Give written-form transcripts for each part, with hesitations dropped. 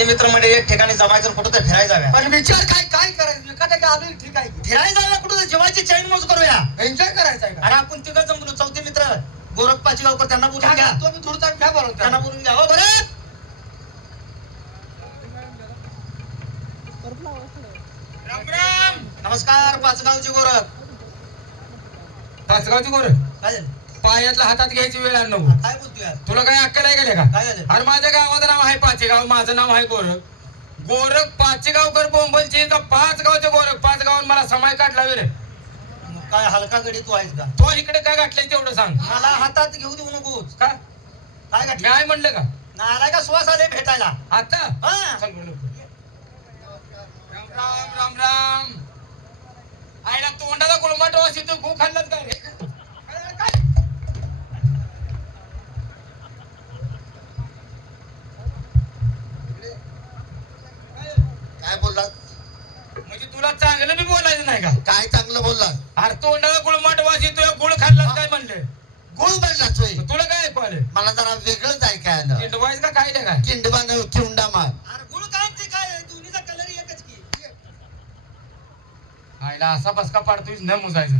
सगळे मित्रमंडळी एक ठिकाणी जमायचं कुठं तर फिरायला जाव्या. पण विचार काय काय करायचं एका ठिकाणी आलोय ठीक आहे फिरायला जाव्या कुठं जेवायची चैन मोज करूया. एन्जॉय करायचा आहे आणि आपण तिघं जमलो चौथे मित्र गोरख पाचगावकर त्यांना बोलून घ्या. तो मी थोडं घ्या बरोबर त्यांना बोलून घ्या. हो बरं राम राम. नमस्कार पाचगावचे गोरख. पाचगावची गोर काय झालं पायातला हातात घ्यायची वेळ आण नको. काय बोलतोय यार? तुला काय अक्कल आहे का काय झालं? अरे माझ्या गावाचं नाव आहे पाचेगाव माझं नाव आहे गोरख. गोरख पाचेगावकर बोंबलची का पाच गावचे गोरख पाच गावात मला समाय काढला रे. मग काय हलका गडी तू आहेस का? तो इकडे काय गाठले तेवढं सांग. मला हातात घेऊ देऊ नकोस. का काय गाठलं? काय म्हणलं का नालाय का श्वास आले भेटायला? आता हा. चल बोलू. राम राम राम राम. आईला तोंडाला गुळमाट वास येतो गो खाल्लात का रे काय बोलला? म्हणजे तुला चांगलं बी बोलायचं नाही का? काय चांगलं बोलला? अरे तोंडाला गुळमाट वास येतोय गुळ खाल्लात काय म्हणले? गुळ बनलाच होय. मग तुला काय ऐकू आलं? मला जरा वेगळंच ऐकाय आलं. किंडवायचं का काय काय? किंडबा न चिवंडा मार. अरे गुळ काय ते काय दोन्हीचा कलर एकच की. आईला असा बसका पाडतोय न मुजायचं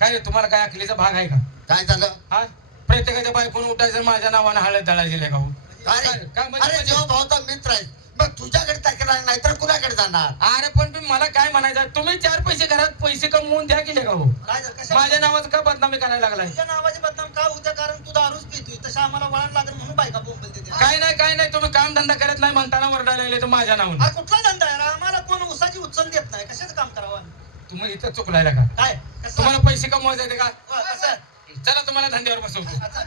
काय रे तुम्हाला काय अकलीचा भाग आहे का? काय झालं? हा प्रत्येकाच्या बायकोन उठायचं माझ्या नावानं हळद दळायची का हो? काय रे? काय म्हणजे- अरे जेव्हा भाऊचा मित्र आहे मग तुझ्याकडे तक्रार नाही तर कुणाकडे जाणार? अरे पण मला काय म्हणायचं तुम्ही चार पैसे घरात पैसे कमवून द्या केले का हो? काय झालं? कशा माझ्या नावाचं का बदनामी करायला लागलाय? तुझ्या नावाचे बदनाम का होतं? कारण तू दारूच पितोय तसं आम्हाला वळण लागेल म्हणून बायका बोंबलते ते. काय नाही तुम्ही काम धंदा करत नाही म्हणताना वरडायला लागले तर माझ्या नावानं. अरे कुठला धंदा आहे रे? आम्हाला कोण उसाची उचल देत नाही कशाचं काम करावं आम्ही? तुम्ही इथं चुकलायला का? काय कसं? तुम्हाला पैसे कमवायचे आहेत का? वा, कसं? चला तुम्हाला धंद्यावर बसवतो. आता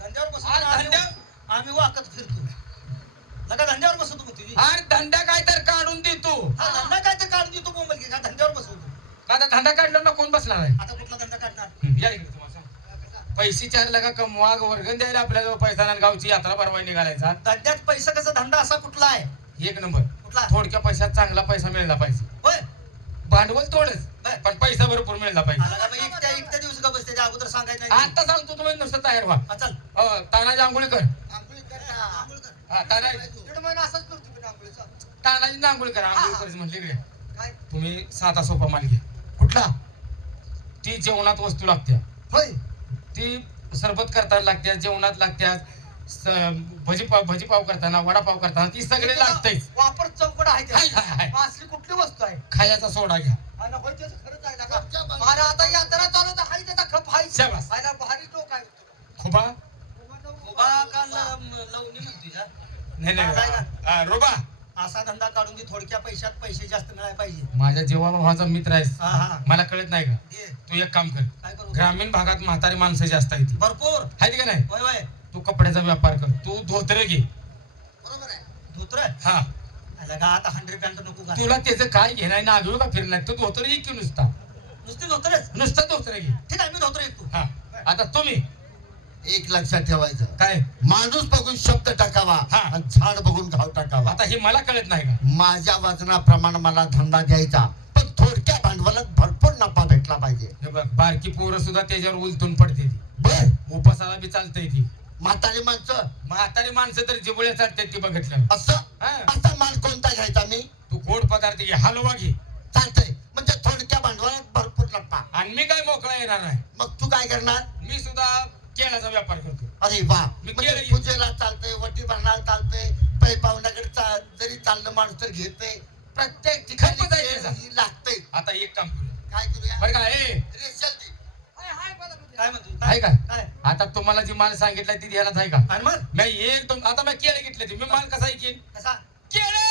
धंद्यावर बसून अरे आम्ही वाकत फिरतो. लगा धंद्यावर बसवतो मग तुझी. अरे धंदा काय तर काढून देतो. हा धंदा काय तर काढून देतो बोंबल की का धंद्यावर बसवतो. आता धंदा काढला ना कोण बसणार आहे? आता कुठला धंदा काढणार? या इकडे तुम्हाला सांग. पैसे चार लागा कमवा वर्गण द्यायला आपल्याला पैसा नाही गावची यात्रा भरवाय निघालायचा. धंद्यात पैसा कसा धंदा असा कुठला आहे? एक नंबर कुठला? थोडक्या पैशात चांगला पैसा मिळाला पाहिजे. होय भांडवल थोडंच पण पैसा भरपूर मिळाला पाहिजे. आला का बा, एकट्या दिवस का बसते त्या अगोदर सांगायचं नाही. आता सांगतो तुम्ही नुसतं तयार व्हा. हा, चल तानाजी आंघोळकर आंघोळी कर ना, आंघोळ कर. हा तानाजी दीड महिना असाच करतो मी आंघोळीचा. तानाजी आंघोळकर आंघोळकर म्हटले इकडे काय? तुम्ही साधा सोपा माल घ्या. कुठला? ती जेवणात वस्तू लागत्या होय. ती सरबत करताना लागत्या जेवणात लागत्या भजीपाव करताना वडापाव करताना ती सगळे लागतंय. वापर चौकट आहे हाय, त्या. हाय, हाय. मग असली कुठली वस्तू आहे? खायचा सोडा घ्या. आणि होय त्याचं खरंच आहे ना का? अरे आता यात्रा चालू तर हाय त्याचा खप हाय. शाबास. आयला भारी लोक आहे. खुबा उभा का लवणी म्हणतोय का? नाही आलाय का? नाही रोबा असा धंदा काढून दे थोडक्या पैशात पैसे जास्त मिळायला पाहिजे. माझ्या जेव्हा भावाचा मित्र आहेस हा हा मला कळत नाही का? दे. तू एक काम कर काय करू? ग्रामीण भागात म्हातारी माणसं जास्त आहेत भरपूर आहेत का नाही? होय होय तू कपड्याचा व्यापार कर तू धोतर घे. बरोबर आहे. धोतर हा आला का आता 100 पॅन्ट नको का? तुला त्याचं काय घेणार नागळू का फिरणार तू धोतर घे की नुसता नुसती धोतरच. नुसतं धोतर घे. ठीक आहे मी धोतर येतो. हा आता तुम्ही एक लक्षात ठेवायचं, काय माणूस बघून शब्द टाकावा हा. आणि झाड बघून घाव टाकावा. आता हे मला कळत नाही का? माझ्या वजनाप्रमाणे मला धंदा घ्यायचा पण थोडक्या भांडवलात भरपूर नफा भेटला पाहिजे. हे बघ बारकी पोरं सुद्धा त्याच्यावर उलटून पडते ती बर. उपासाला बी चालतंय ती म्हातारी माणसं म्हातारी माणसं तर जिबुळ्या चालतात ती बघितलं. असं हा. असा माल कोणता घ्यायचा मी? तू गोड पदार्थ घे हलवा घे चालतंय म्हणजे थोडक्या भांडवलात भरपूर नफा. आणि मी काय मोकळा येणार नाही. मग तू काय करणार? मी सुद्धा केळाचा व्यापार करतो. अरे वा, मी म्हणजे केलं. पूजेला चालतंय, वटी भरणाला चालतंय, पै पाहुण्याकडे जरी चाललं माणूस तर घेतंय. प्रत्येक ठिकाणी खपत आहे केळ त्याचा. ही लागतंय. आता एक काम करू काय करूया? बरं का ए रेशल दे. काय म्हणतो? आहे का? काय? आता तुम्हाला जी माल सांगितलाय ती ध्यानात आहे का? आणि मग मी एक दोन आता मी केळे घेतले मी माल कसा ऐकेन? कसा? केळे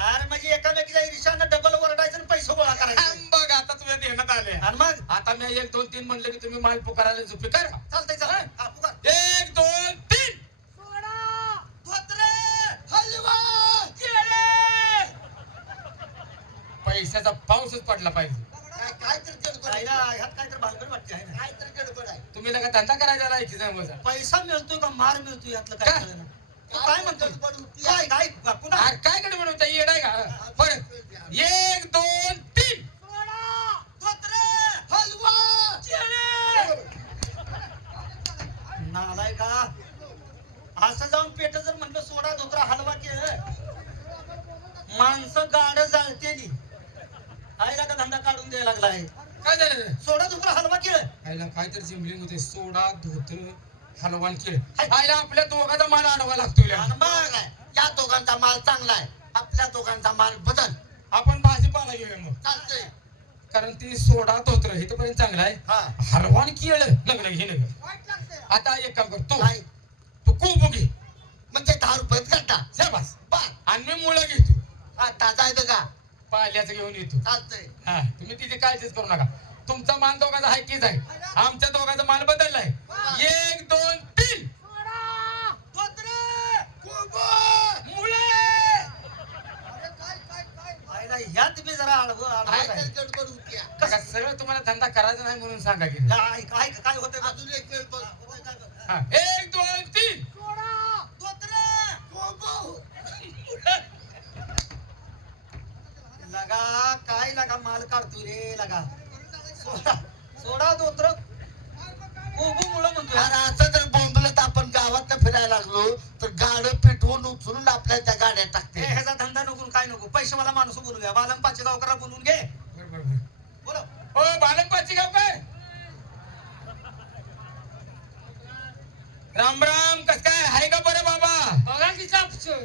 अरे म्हणजे एकामेकीच्या ईर्ष्यानं डबल ओरडायचं आणि पैसे गोळा करायचे. बघ आता तुझ्या ध्यानात आले. आणि मग आता मी एक दोन तीन म्हणलं की तुम्ही माल पुकारायला झोपे करा. चालतंय चालतंय. हा, पुकार. एक दोन तीन धोत्रे, हलवा. पैशाचा पाऊसच पडला पाहिजे. काय तर गडबड आहे. आईला ह्यात काहीतरी भानगड वाटते आहे ना. काय तर गडबड आहे. तुम्ही लगा धंदा करायचा नाही की समजा. पैसा मिळतोय का मार मिळतोय यातलं काय काय? कळलं? तू काय म्हणतोय? गडबड होती. काय काय पुन्हा अरे काय गडबड होता येड आहे का? बरं एक दोन तीन धोत्रे, हलवा. नालाय का असं जाऊन पेट जर म्हणलं सोडा धोत्रा हलवा माणसं गाडं जाळतेली आईला का धंदा काढून द्यायला लागलाय. काय झालं सोडा दुसरा हलवा केळ. आईला काहीतरी जिमलिंग होते सोडा धोतर हलवान केळ. आईला आपल्या दोघांचा माल अडवा लागतो रे. आणि मग बघ, या दोघांचा माल चांगला आहे, आपल्या दोघांचा माल बदल. आपण भाजीपाला घेऊया मग, चालतंय. कारण ती सोडा धोतर इथपर्यंत चांगला आहे. हा. हलवान केळ लग्न घे लग्न. आता एक काम कर तू काय? तू कोबू घे. म्हणजे 10 रुपयात काटा. शाबास. बर. आणि मी मुळं घेतो हा, ताजा आहे का? पाल्याचं घेऊन येतो. चालतंय. हा तुम्ही तिची काळजीच करू नका. तुमचा मान दोघांचा हाय कीच आहे, आमच्या दोघांचा मान बदललाय. 1 2 3 मुळे. आईला ह्यात बी जरा काय अडवं तर गडबड होती या. बघा, सगळं तुम्हाला धंदा करायचा नाही म्हणून सांगा की. काय काय काय होतंय अजून एक वेळ बघ. हा 1 2 3 लगा काय लगा माल काढतोय रे लगा. सोडा सोडा दोत्र कोबू मुळे म्हणतोय. अरे असं जर बोंबलत आपण गावात फिरायला लागलो तर गाडं पिटवून उचलून आपल्या त्या गाड्या टाकते. ह्याचा धंदा नको काय नको. पैसे मला माणूस बोलूया. बालम पाचे गावकरा बोलून घे. बरोबर. बोलो हो बालनपाची गाव काय. राम राम. कस काय आहे का बरं बाबा. बघा की चापसून.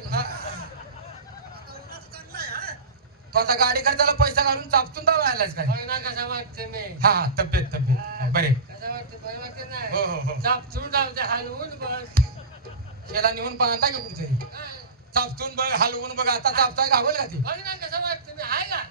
तू आता गाडी खर्चाला पैसा घालून चापतून दावा आलास काय. बघ ना कसा वाटते मी. हा तब्येत बरे. कसा वाटते बरं वाटते हो नाही. हो हो. चापसून जाऊ हलवून बघ. याला नेऊन पाहता का कुठे चापतून बघ हलवून बघ. आता चापता गावल का ती. बघ ना कसं वाटते मी आहे का.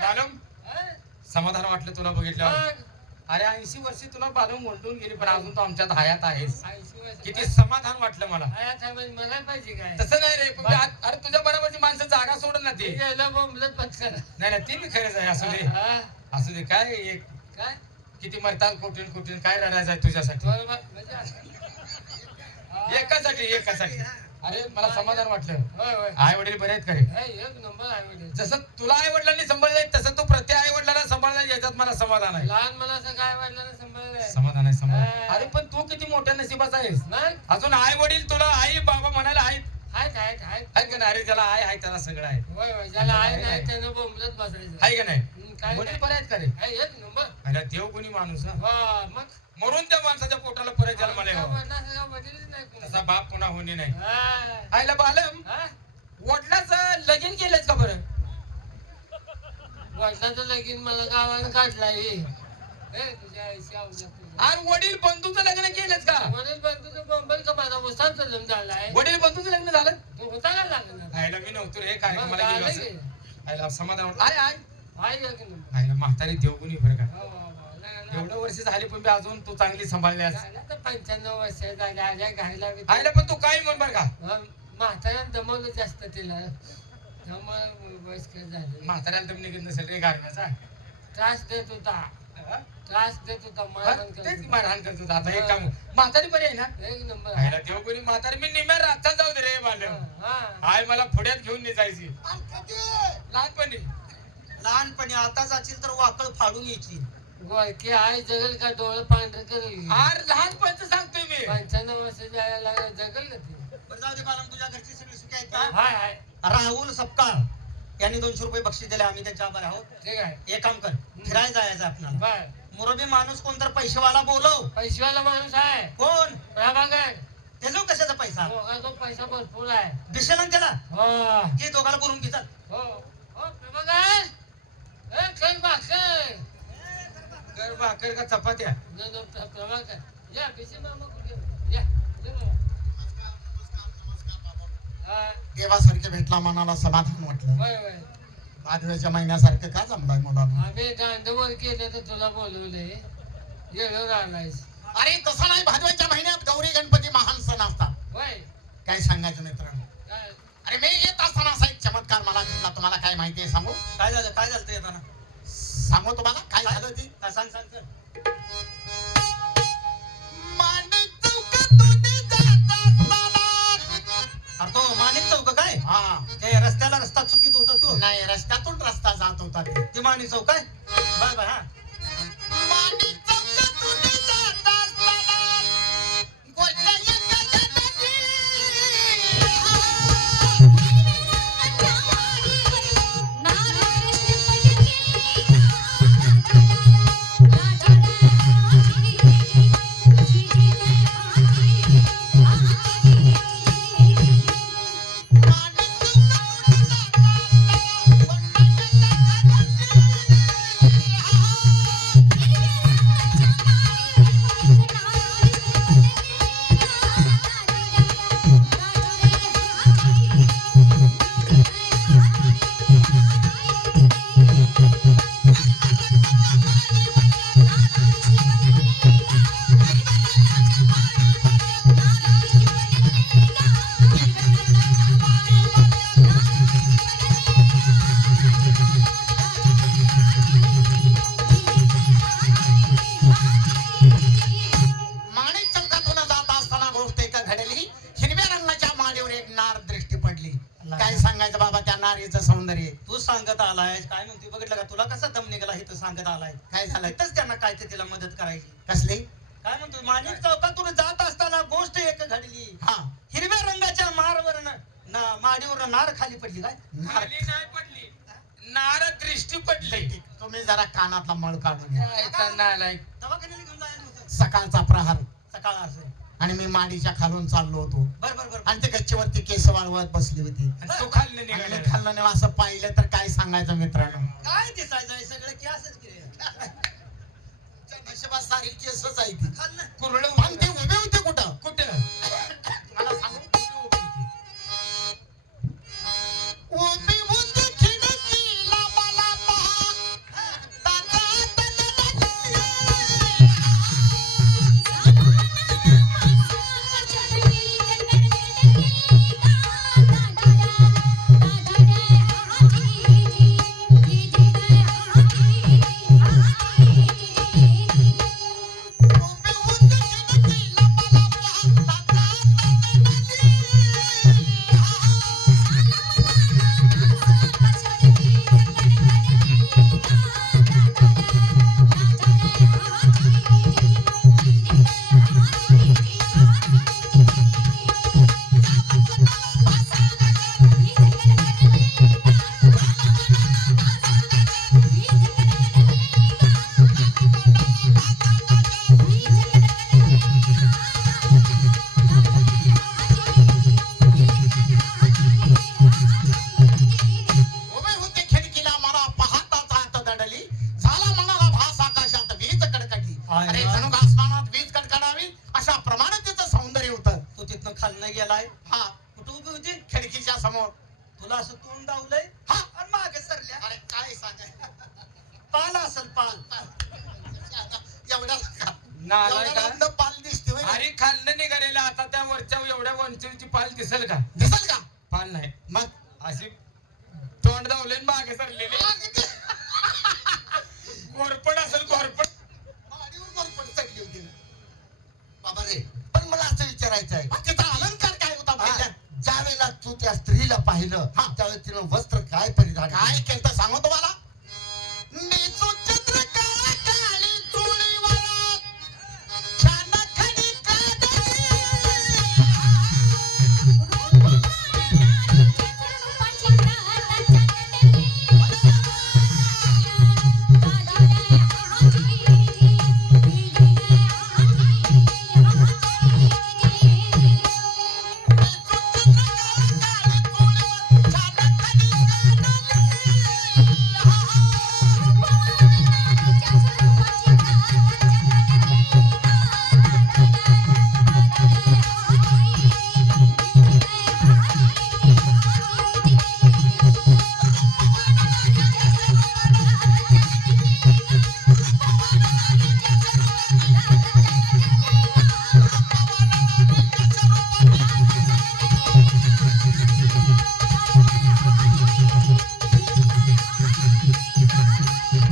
बालम हा? समाधान वाटलं तुला बघितल्यावर. बघ. अरे 80 वर्षी तुला बालम ओलटून गेली पण अजून तू आमच्यात हयात आहेस. 80 वर्ष. किती समाधान वाटलं मला. आयात आहे म्हणजे मला पाहिजे काय. तसं नाही रे पण अरे तुझ्या बरोबरची माणसं जागा सोडत ना मी ते. गेलो बोंबलत पटकन. नाही नाही ती मी खरंच आहे. असू दे हा? असू दे. काय एक काय किती मरतात कुठून कुठून काय रडायचं आहे तुझ्यासाठी. बरोबर म्हणजे असं. एकासाठी. अरे मला समाधान वाटलं. होय होय. आई वडील बरे आहेत खरे. हे एक नंबर आहे म्हणजे. जसं तुला आई वडिलांनी सांभाळलंय तसं तू प्रत्येक आई वडिलांना सांभाळलं याच्यात मला समाधान आहे. लहान मला असं काय वाटलं ना सांभाळलंय. समाधान आहे समाधान. हा. अरे पण तू किती मोठ्या नशिबाचा आहेस. मग अजून आई वडील तुला आई बाबा म्हणायला आहेत आहेत आहेत आहेत. आहेत का नाही. अरे ज्याला आई आहे त्याला सगळं आहे. होय होय. ज्याला आहे नाही त्यानं बोंबलत बसायचं. आहे का नाही. काय वडील नाही. बरे आहेत का रे. हे एक नंबर. अरे देव कोणी माणूस हा. वा मग मरून त्या माणसाच्या पोटाला परत जन्माला आमच्या यावं. वडिलांसारखा वडीलच नाही कोणी. तसा बाप पुन्हा होणे नाही. हा. आईला बालम हा? वडिलाचं लगीन केलंच का बरं. वडिलाचं लगीन मला गावानं काढलाय. हे तुझ्या आईशी आवडलं तुझं. आणि वडील बंधूचं लग्न केलंच का. वडील बंधूचं बोंबल का माझा उसाच लग्न झालाय. वडील बंधूचं लग्न झालं. तो होता का लागणार. आईला मी नव्हतो रे कार्यक्रमाला गेलो असं. आईला समाधान वाटलं. आय आहे एक नंबर. आईला म्हातारी देवगुणी बरं का. हो, हो, हो. नाही, नाही. एवढं वर्ष झाली पण मी अजून तू चांगली सांभाळल्यास. झालं तर 95 वर्ष झाले. आल्या घायला बी- आईला पण तू काय म्हण बरं का. म्हाताऱ्यानं दमवलं जास्त तिला. त्यामुळे वयस्कर झाले. म्हाताऱ्याला तर निघत नसेल रे गारव्याचा. त्रास देत होता. हा? त्रास देत होता. मारहाण करत तेच होता. मारहाण करत होता. आता एक काम म्हातारी बरी आहे ना. एक नंबर. आईला देवगुणी म्हातारी मी निम्या रातचा जाऊ दे रे बालम. हा. आई मला पुढ्यात घेऊन नाही जायची अरे कधी? लहानपणी. लहानपणी आता जाशील तर वाकळ फाडून यायची. गोळकी आई जगल का डोळं पांढरं करेल. आर लहानपणच सांगतोय मी. 95 वर्ष जायला जगल का ती. बरं जाऊ दे बालम तुझ्या घरची सगळी सुखी आहेत का. हाय हाय. राहुल सपकाळ यांनी 200 रुपये बक्षीस दिले. आम्ही त्यांच्या आभार आहोत. ठीक आहे. एक काम कर फिरायला जायचं आपल्याला. बर. मुरबी माणूस कोणतर पैसेवाला बोलव. पैशावाला माणूस आहे. कोण प्रभाकर. त्याचा कशाचा पैसा तो पैसा भरपूर आहे. दिसेल ना त्याला. हो घे दोघाला बोलून घेतात. हो हो प्रभाकर. ए कर भाकर. कर भाकर का चपात्या. प्रभाकर या पिशे मामा कुठे या ये बाबा. हा, देवासारखे भेटला मनाला समाधान वाटलं. होय होय. भादव्याच्या महिन्यासारखं का जमलाय मुलांना. आम्ही गांडवर केलं तर तुला बोलवलंय. येळवर आलायस. अरे तसं नाही, भादव्याच्या महिन्यात गौरी गणपती महान सण असतात. होय. काय सांगायचं मित्रांनो. काय? अरे मी येत असताना असा एक चमत्कार मला घडला. तुम्हाला काय माहितीये सांगू काय झालं ते येताना. सांगू तुम्हाला काय झालं ती. काय सांग सांग सांग. माणिक चौकातून जात असताना. अरे तो माणिक चौक काय हा ते रस्त्याला रस्ता चुकीत होता तो. नाही, रस्त्यातून रस्ता जात होता ते. ते माणिक चौक काय बाय बाय. हा माणिक चौकातून जात असताना गोष्ट एका जगाची. थांबलाय काय म्हणते बघितलं का तुला कसा दम निघाला हे तर सांगत आलाय काय झालं तिथंच त्यांना काय ते तिला मदत करायची कसली काय म्हणतो माणिक चौकातून जात असताना गोष्ट एक घडली हा हिरव्या रंगाच्या मारवर माडीवर नार खाली पडली काय खाली नाही पडली नार दृष्टी पडली तुम्ही जरा कानातला मळ काढून घ्या नालायक दवाखान्याला घेऊन जायला होतं सकाळचा प्रहार सकाळ असं आणि मी माडीच्या खालून चाललो होतो बर बर बर आणि ते गच्चीवरती केस वाळवत बसली होती आणि तो खाली आणि निघाला मी खाल्लं नाही असं पाहिलं तर काय सांगायचं मित्रांनो काय दिसायचं आहे सगळं की असंच की रे तुमच्या नशिबात सारी केसच आहे ती खाल्लं कुरळ पण ते उभे होते कुठं कुठं मला सांगू कुठं उभी होती? उभी होती खिडकीला मला उभे होते खिडकीला मला पाहताच हात दडली झाला मनाला भास आकाशात वीज कडकडली अरे जणू का आसमानात वीज कडकडावी अशा प्रमाणे तिचं सौंदर्य होतं तू तिथनं खालनं गेलाय हा कुठं उभी होती खिडकीच्या समोर तुला असं तोंड दावलंय हा आणि मागे सरल्या अरे काय सांगाय पाल असेल पाल एवढ्या नालायक का? एवढ्या पाल दिसते होय. अरे खाल्लं निघालेलं आता त्या वरच्या एवढ्या वंचीची पाल दिसेल का दिसल का पाल नाही मग अशी तोंड धावले मागे सरलेले घोरपड असेल घोरपड माडीवर कोरपड चढली होती ना. बाबा रे पण मला असं विचारायचं आहे तिचा अलंकार काय होता माहिती आहे? ज्या वेळेला तू त्या स्त्रीला पाहिलं त्यावेळेस तिनं वस्त्र काय परिधान काय केलं सांगू तुम्हाला नेसो चंद्रकला काळी चोळीवर छान खडी काढली.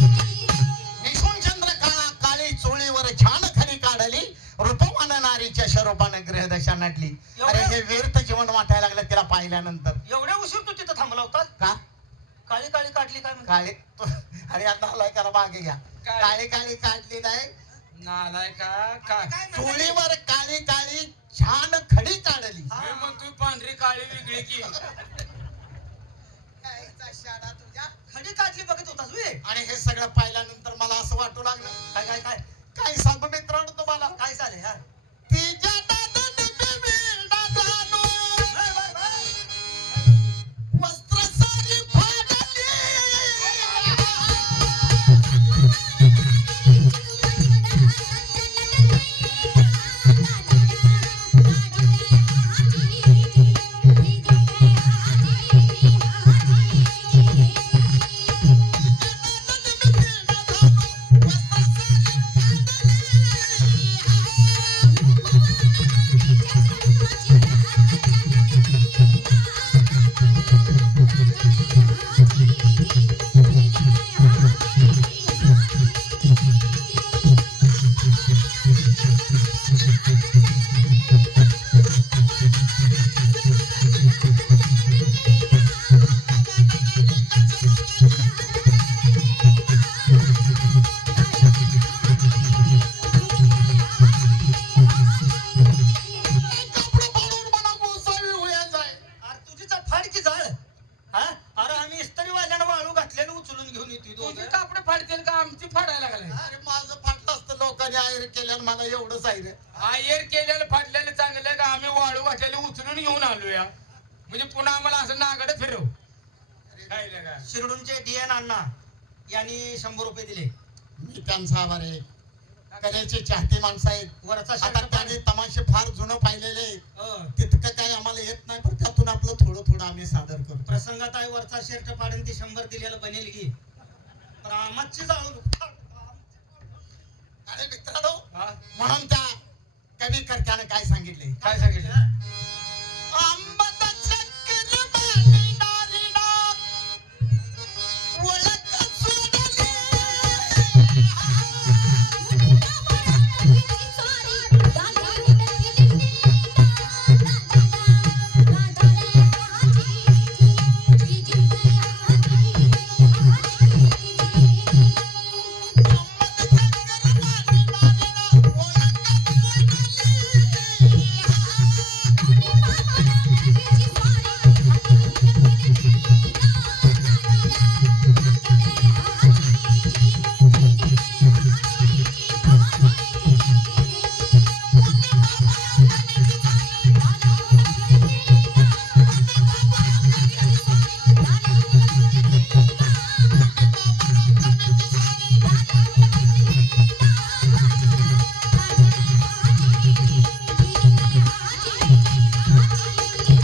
निशून चंद्रकला काळी चोळीवर छान खडी काढली रूपवान नारीच्या शरोपाने ग्रहदशा नटली अरे हे व्यर्थ जीवन वाटायला लागलं तिला पाहिल्यानंतर एवढ्या उशीर तू तिथं थांबला होता का काळी काळी काढली काय म्हणते? काळी अरे आता आलाय त्याला मागे घ्या काळी. काळी काळी काढली नाही नालायका का चोळीवर काळी काळी छान खडी काढली हा. मी म्हणतोय पांढरी काळी वेगळी की खडी काढली बघत होतास वे आणि हे सगळं पाहिल्यानंतर मला असं वाटू लागलं काय काय काय काय सांगू मित्रांनो तुम्हाला काय झालंय हा तिच्या दादाने मी वेडा झालो. Bye, bye, bye. वस्त्र सारी फाडली. Thank you. आयर केल्यानं मला एवढंच आहे रे. आयर केलेलं फाटलेलं चांगलं का आम्ही वाळू वाटलेले उचलून घेऊन आलो या म्हणजे पुन्हा आम्हाला असं नागड फिरव काय लगा शिरडूनचे डीएन अण्णा यांनी 100 रुपये दिले. मी त्यांचा आभार आहे. कलेचे चाहते माणसं आहेत. वरचा आता शर्ट त्याने तमाशे फार जुनं पाहिलेले आहेत. हं. तितकं काही आम्हाला येत नाही पण त्यातून आपलं थोडं थोडं आम्ही सादर करतो. प्रसंगात आहे वरचा शर्ट पाडून ती 100 दिलेलं बनेल की पण आमची जाळून अरे मित्रांनो हा? म्हणून त्या कवी कर्त्याने काय सांगितले काय सांगितलं आंबट चक्र बाणी नारीना ओळख सोडली.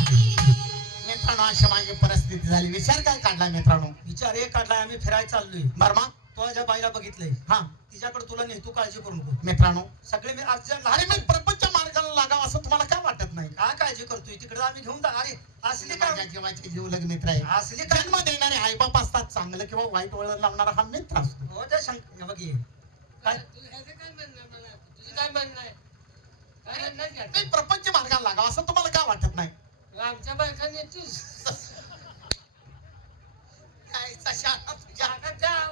मित्रांनो अशी माझी परिस्थिती झाली. विचार काय काढला मित्रांनो? विचार एक काढलाय आम्ही फिरायला चाललोय. बर्मा तो ज्या बाईला बघितलंय हा तिच्याकडे तुला नाही तू काळजी करू नको. मित्रांनो सगळे मी आज ज्या अरे लहान मी प्रपंच मार्गाला लागावं असं तुम्हाला काय वाटत नाही? काय काळजी करतोय तिकडे आम्ही घेऊन जा. अरे असली काय माझ्या जीवाचे जीवलग मित्र आहे. असली काय जन्म देणारे आईबाप असतात. चांगलं किंवा वाईट वळण लावणारा हा मित्र असतो. हो त्या हे बघ हे. काय तुझं काय म्हणणं आहे मला? तुझं काय म्हणणं आहे? काय म्हणणं आहे का? मी प्रपंच मार्गाला लागावं असं तुम्हाला काय वाटत नाही? आमच्या बायकांनी तूच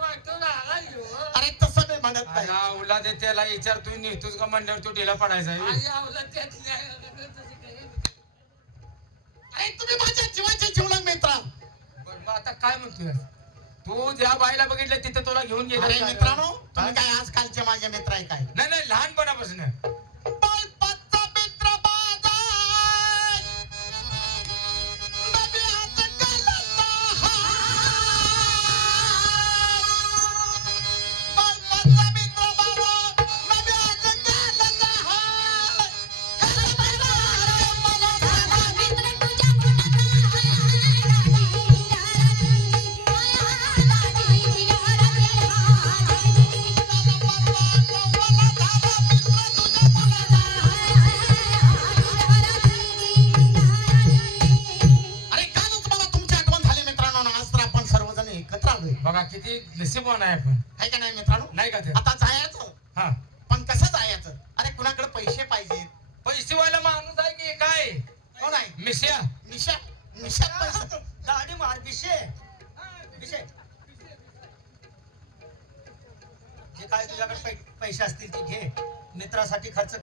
वाटून आला घेऊ अरे तसं मी म्हणत नाही. उला दे त्याला विचार तू निघतोस का म्हणल्यावर तू ढिला पडायचा आहे. आई आवला त्यातली आहे. तशी काय? अरे तुम्ही माझ्या जीवाचे जीवलग मित्र. बरं, मग आता काय म्हणतोय तू ज्या बाईला बघितलं तिथं तुला घेऊन गेला अरे मित्रांनो तुम्ही काय आजकालचे माझे मित्र आहे काय? नाही नाही लहानपणापासून बालपणचा मित्र माझा नवी आजकालचा बालपणचा मित्र माझा नवी आजकालचा मला झाला मित्र तुझ्या अरे कालच मला तुमची आठवण झाली मित्रांनो. आज तर आपण सर्वजण एकत्र आलोय. बघा किती नशीबवान आहे आपण आहे का नाही मित्रांनो? नाही का ते आता जायचं हा पण कसं जायचं? अरे कुणाकडे पैसे पाहिजेत. पैसे व्हायला माणूस आहे की काय कोण आहे? मिश्या निशा निशात पैसे. दाढी मार विषय विषय जे काय तुझ्याकडे पैसे असतील ते घे. मित्रासाठी खर्च